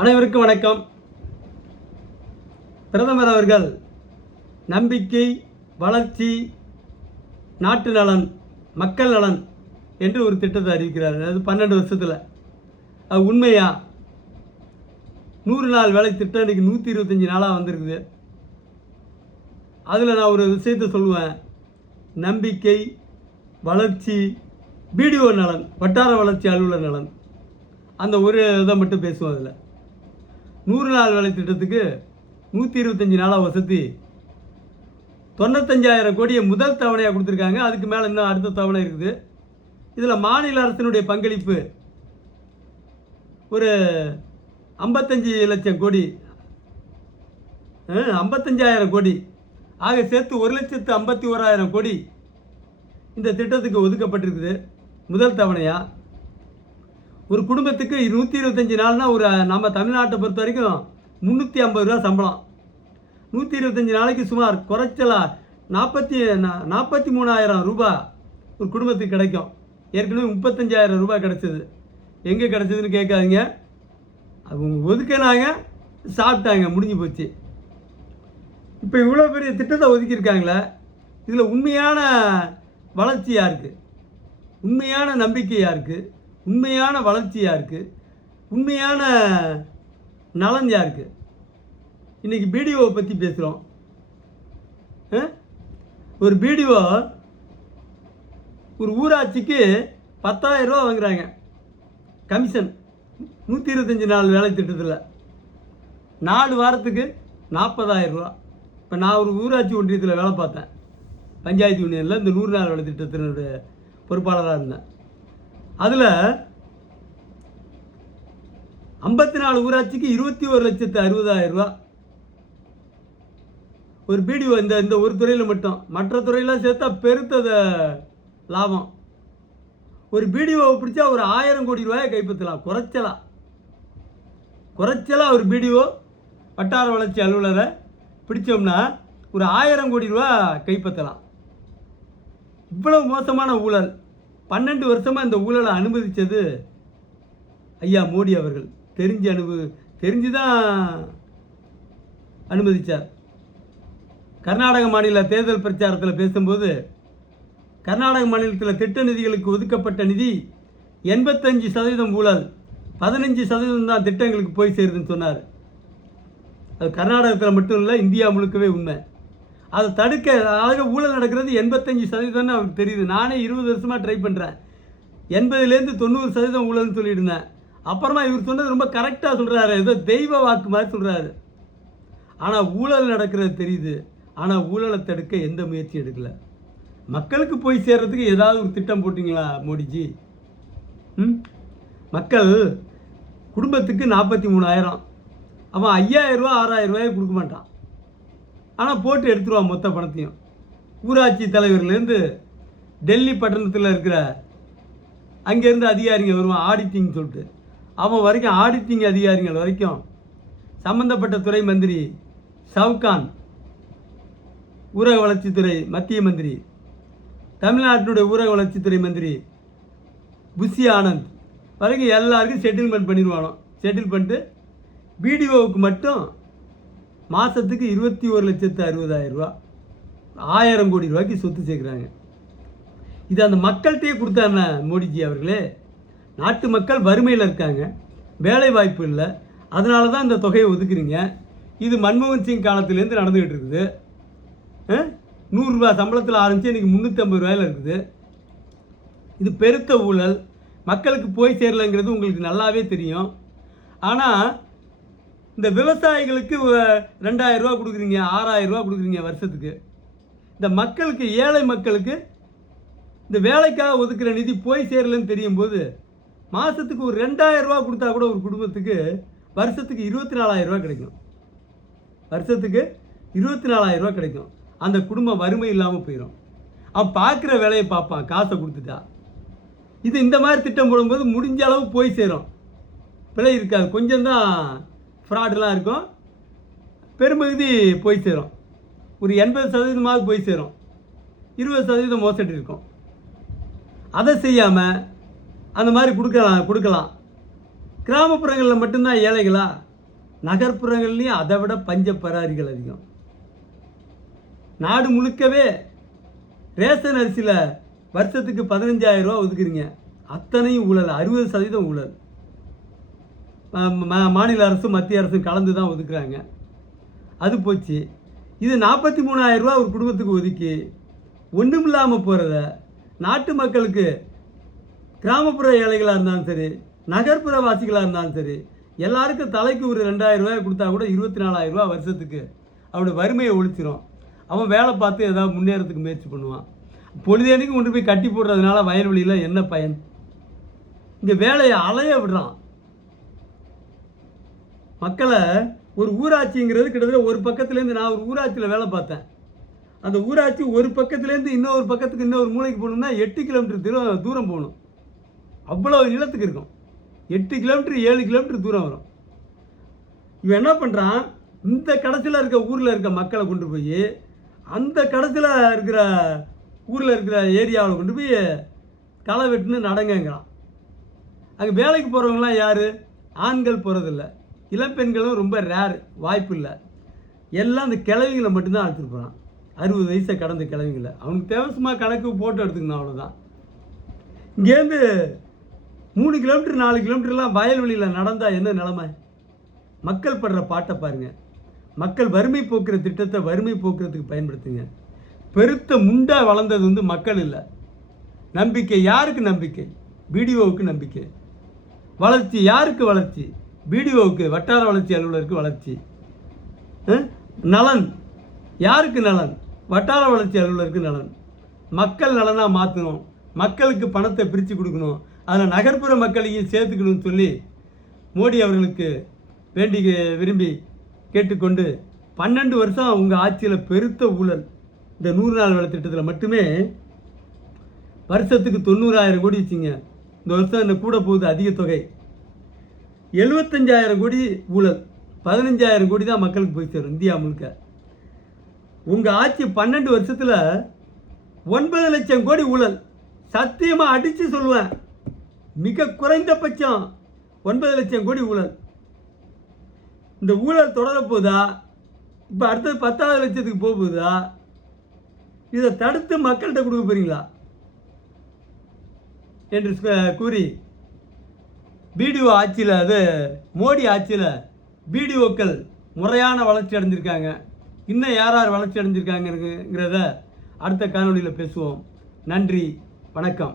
அனைவருக்கும் வணக்கம். பிரதமர் அவர்கள் நம்பிக்கை, வளர்ச்சி, நாட்டு நலன், மக்கள் நலன் என்று ஒரு திட்டத்தை அறிவிக்கிறார். அது 12 வருஷத்தில். அது உண்மையா? 100 நாள் வேலை திட்டம் இன்றைக்கி 125 நாளாக வந்திருக்குது. அதில் நான் ஒரு விஷயத்தை சொல்லுவேன். நம்பிக்கை, வளர்ச்சி, பிடிஓ நலன், வட்டார வளர்ச்சி அலுவலர் நலன், அந்த ஒரு இதை மட்டும் பேசுவோம். அதில் 100 நாள் வேலை திட்டத்துக்கு 125 நாளாக வசதி 95,000 கோடியை முதல் தவணையாக கொடுத்துருக்காங்க. அதுக்கு மேலே இன்னும் அடுத்த தவணை இருக்குது. இதில் மாநில அரசினுடைய பங்களிப்பு ஒரு 55 லட்சம் கோடி, 55,000 கோடி, ஆக சேர்த்து 1,51,000 கோடி இந்த திட்டத்துக்கு ஒதுக்கப்பட்டிருக்குது முதல் தவணையாக. ஒரு குடும்பத்துக்கு 125 நாள்னால் ஒரு நம்ம தமிழ்நாட்டை பொறுத்த வரைக்கும் 350 ரூபா சம்பளம். 125 நாளைக்கு சுமார் குறைச்சலா 43,000 ரூபாய் ஒரு குடும்பத்துக்கு கிடைக்கும். ஏற்கனவே 35,000 ரூபாய் கிடச்சிது. எங்கே கிடச்சிதுன்னு கேட்காதீங்க. அவங்க ஒதுக்கினாங்க, சாப்பிட்டாங்க, முடிஞ்சு போச்சு. இப்போ இவ்வளோ பெரிய திட்டத்தை ஒதுக்கியிருக்காங்களே, இதில் உண்மையான வளர்ச்சி யாருக்கு? உண்மையான நம்பிக்கை யாருக்கு? உண்மையான வளர்ச்சி யாருக்கு? உண்மையான நலன் யாருக்கு? இன்றைக்கி பிடிஓவை பற்றி பேசுகிறோம். ஒரு பிடிஓ ஒரு ஊராட்சிக்கு 10,000 ரூபா வாங்குறாங்க கமிஷன். 125 நாள் வேலை திட்டத்தில் 4 வாரத்துக்கு 40,000 ரூபா. இப்போ நான் ஒரு ஊராட்சி ஒன்றியத்தில் வேலை பார்த்தேன், பஞ்சாயத்து யூனியனில் இந்த 100 நாள் வேலை திட்டத்தினுடைய பொறுப்பாளராக இருந்தேன். அதில் 54 ஊராட்சிக்கு 21,60,000 ரூபா ஒரு பிடிஓ. இந்த ஒரு துறையில் மட்டும், மற்ற துறையெல்லாம் சேர்த்தா பெருத்தத லாபம். ஒரு பிடிஓவை பிடிச்சா ஒரு 1000 கோடி ரூபாயை கைப்பற்றலாம். குறைச்சலாக ஒரு பிடிஓ வட்டார வளர்ச்சி அலுவலரை பிடிச்சோம்னா ஒரு 1000 கோடி ரூபா கைப்பற்றலாம். இவ்வளவு மோசமான ஊழல். 12 வருஷமாக இந்த ஊழலை அனுமதித்தது ஐயா மோடி அவர்கள். தெரிஞ்சு தான் அனுமதித்தார். கர்நாடக மாநில தேர்தல் பிரச்சாரத்தில் பேசும்போது, கர்நாடக மாநிலத்தில் திட்ட நிதிகளுக்கு ஒதுக்கப்பட்ட நிதி 85% ஊழல், 15% தான் திட்டங்களுக்கு போய் சேருதுன்னு சொன்னார். அது கர்நாடகத்தில் மட்டும் இல்லை, இந்தியா முழுக்கவே உண்மை. அதை தடுக்க, அதாவது ஊழல் நடக்கிறது 85% அவருக்கு தெரியுது. நானே 20 வருஷமாக ட்ரை பண்ணுறேன். 80லேருந்து 90% ஊழல்னு சொல்லிட்டு இருந்தேன். அப்புறமா இவர் சொன்னது ரொம்ப கரெக்டாக சொல்கிறாரு, ஏதோ தெய்வ வாக்கு மாதிரி சொல்கிறாரு. ஆனால் ஊழல் நடக்கிறது தெரியுது. ஆனால் ஊழலை தடுக்க எந்த முயற்சியும் எடுக்கலை. மக்களுக்கு போய் சேர்றதுக்கு ஏதாவது ஒரு திட்டம் போட்டிங்களா மோடிஜி? மக்கள் குடும்பத்துக்கு 43,000, அவன் 5,000 ரூபா 6,000 ரூபாயை கொடுக்க மாட்டான். ஆனால் போட்டு எடுத்துருவான் மொத்த பணத்தையும். ஊராட்சி தலைவர்லேருந்து டெல்லி பட்டணத்தில் இருக்கிற அங்கேருந்து அதிகாரிங்க வருவான் ஆடிட்டிங் சொல்லிட்டு, அவன் வரைக்கும் ஆடிட்டிங் அதிகாரிகள் வரைக்கும், சம்மந்தப்பட்ட துறை மந்திரி சவுகான், ஊரக வளர்ச்சித்துறை மத்திய மந்திரி, தமிழ்நாட்டினுடைய ஊரக வளர்ச்சித்துறை மந்திரி புஷி ஆனந்த் வரைக்கும் எல்லாருக்கும் செட்டில்மெண்ட் பண்ணிடுவானோ. செட்டில் பண்ணிட்டு பிடிஓவுக்கு மட்டும் மாதத்துக்கு 21,60,000 ரூபா, 1000 கோடி ரூபாய்க்கு சொத்து சேர்க்குறாங்க. இது அந்த மக்கள்கிட்டயே கொடுத்தாருண்ண மோடிஜி அவர்களே. நாட்டு மக்கள் வறுமையில் இருக்காங்க, வேலை வாய்ப்பு இல்லை, அதனால தான் இந்த தொகையை ஒதுக்குறீங்க. இது மன்மோகன் சிங் காலத்துலேருந்து நடந்துக்கிட்டு இருக்குது. 100 ரூபா சம்பளத்தில் ஆரம்பித்து இன்றைக்கி 350 ரூபாயில் இருக்குது. இது பெருத்த ஊழல். மக்களுக்கு போய் சேரலைங்கிறது உங்களுக்கு நல்லாவே தெரியும். ஆனால் இந்த விவசாயிகளுக்கு 2,000 ரூபா கொடுக்குறீங்க, 6,000 ரூபா கொடுக்குறீங்க வருஷத்துக்கு. இந்த மக்களுக்கு, ஏழை மக்களுக்கு இந்த வேலைக்காக ஒதுக்குற நிதி போய் சேரலன்னு தெரியும் போது, மாதத்துக்கு ஒரு 2,000 ரூபா கொடுத்தா கூட ஒரு குடும்பத்துக்கு வருஷத்துக்கு 24,000 ரூபா கிடைக்கும். வருஷத்துக்கு 24,000 ரூபா கிடைக்கும். அந்த குடும்பம் வறுமை இல்லாமல் போயிடும். அவன் பார்க்குற வேலையை பார்ப்பான், காசை கொடுத்துட்டா. இது இந்த மாதிரி திட்டம் போடும்போது முடிஞ்ச அளவு போய் சேரும், பிழை இருக்காது. கொஞ்சம்தான் ஃப்ராடெலாம் இருக்கும், பெரும்பகுதி போய் சேரும். ஒரு 80% போய் சேரும், 20% மோசடி இருக்கும். அதை செய்யாமல் அந்த மாதிரி கொடுக்கலாம். கிராமப்புறங்களில் மட்டும்தான் ஏழைகளா? நகர்ப்புறங்கள்லேயும் அதை விட பஞ்ச பராரிகள் அதிகம். நாடு முழுக்கவே ரேஷன் அரிசியில் வருஷத்துக்கு 15,000 ரூபா ஒதுக்குறீங்க. அத்தனையும் ஊழல், 60% ஊழல். மாநில அரசும் மத்திய அரசும் கலந்து தான் ஒதுக்குறாங்க. அது போச்சு. இது 43,000 ரூபா ஒரு குடும்பத்துக்கு ஒதுக்கி ஒன்றும் இல்லாமல் போகிறத நாட்டு மக்களுக்கு, கிராமப்புற ஏழைகளாக இருந்தாலும் சரி, நகர்ப்புற வாசிகளாக இருந்தாலும் சரி, எல்லாருக்கும் தலைக்கு ஒரு 2,000 ரூபாய் கொடுத்தா கூட 24,000 ரூபா வருஷத்துக்கு அவனோட வறுமையை ஒழிச்சிரும். அவன் வேலை பார்த்து ஏதாவது முன்னேறதுக்கு முயற்சி பண்ணுவான். பொழுதேனைக்கு கொண்டு போய் கட்டி போடுறதுனால வயல்வெளியில் என்ன பயன்? இங்கே வேலையை அலைய விடுறான் மக்களை. ஒரு ஊராட்சிங்கிறது கிட்டத்தட்ட ஒரு பக்கத்துலேருந்து, நான் ஒரு ஊராட்சியில் வேலை பார்த்தேன். அந்த ஊராட்சி ஒரு பக்கத்துலேருந்து இன்னொரு பக்கத்துக்கு, இன்னொரு மூலைக்கு போகணும்னா 8 கிலோமீட்டர் தூரம் போகணும். அவ்வளோ நிலத்துக்கு இருக்கும். 8 கிலோமீட்டர் 7 கிலோமீட்டர் தூரம் வரும். இவன் என்ன பண்ணுறான், இந்த கடைசியில் இருக்க ஊரில் இருக்க மக்களை கொண்டு போய் அந்த கடைசியில் இருக்கிற ஊரில் இருக்கிற ஏரியாவில் கொண்டு போய் களை வெட்டுன்னு நடங்கங்கிறான். அங்கே வேலைக்கு போகிறவங்களாம் யார்? ஆண்கள் போகிறதில்ல, இளம்பெண்களும் ரொம்ப ரேர், வாய்ப்பு இல்லை. எல்லாம் அந்த கிழவிகளை மட்டும்தான் அழைச்சிட்டு போகிறான். 60 வயசை கடந்த கிழவிகளை. அவனுக்கு தேவசமாக கணக்கு போட்டு எடுத்துக்கணும், அவ்வளோதான். இங்கேருந்து 3 கிலோமீட்டர் 4 கிலோமீட்டர்லாம் வயல்வெளியில் நடந்தால் என்ன நிலைமை? மக்கள் படுற பாட்டை பாருங்கள். மக்கள் வறுமை போக்குற திட்டத்தை வறுமை போக்குறதுக்கு பயன்படுத்துங்க. பெருத்த முண்டா வளர்ந்தது மக்கள் இல்லை. நம்பிக்கை யாருக்கு? நம்பிக்கை பிடிஓவுக்கு நம்பிக்கை. வளர்ச்சி யாருக்கு? வளர்ச்சி பிடிஓவுக்கு, வட்டார வளர்ச்சி அலுவலருக்கு வளர்ச்சி. நலன் யாருக்கு? நலன் வட்டார வளர்ச்சி அலுவலருக்கு நலன். மக்கள் நலனாக மாற்றணும், மக்களுக்கு பணத்தை பிரித்து கொடுக்கணும், அதில் நகர்ப்புற மக்களையும் சேர்த்துக்கணும்னு சொல்லி மோடி அவர்களுக்கு வேண்டி விரும்பி கேட்டுக்கொண்டு, 12 வருஷம் உங்கள் ஆட்சியில் பெருத்த ஊழல். இந்த 100 நாள் வேலை திட்டத்தில் மட்டுமே வருஷத்துக்கு 90,000 கோடி வச்சுங்க. இந்த வருஷம் இந்த கூட போகுது அதிக தொகை. 75,000 கோடி ஊழல், 15,000 கோடி தான் மக்களுக்கு போய் சேரும் இந்தியா முழுக்க. உங்கள் ஆட்சி 12 வருஷத்தில் 9 லட்சம் கோடி ஊழல். சத்தியமாக அடித்து சொல்லுவேன், மிக குறைந்தபட்சம் 9 லட்சம் கோடி ஊழல். இந்த ஊழல் தொடரப்போதா? இப்போ அடுத்தது 10வது லட்சத்துக்கு போகுதா? இதை தடுத்து மக்கள்கிட்ட கொடுக்க போறீங்களா என்று கூறி, பிடிஓ ஆட்சியில், அது மோடி ஆட்சியில் பிடிஓக்கள் முறையான வளர்ச்சி அடைஞ்சிருக்காங்க. இன்னும் யார் யார் வளர்ச்சி அடைஞ்சிருக்காங்கிறத அடுத்த காணொலியில் பேசுவோம். நன்றி, வணக்கம்.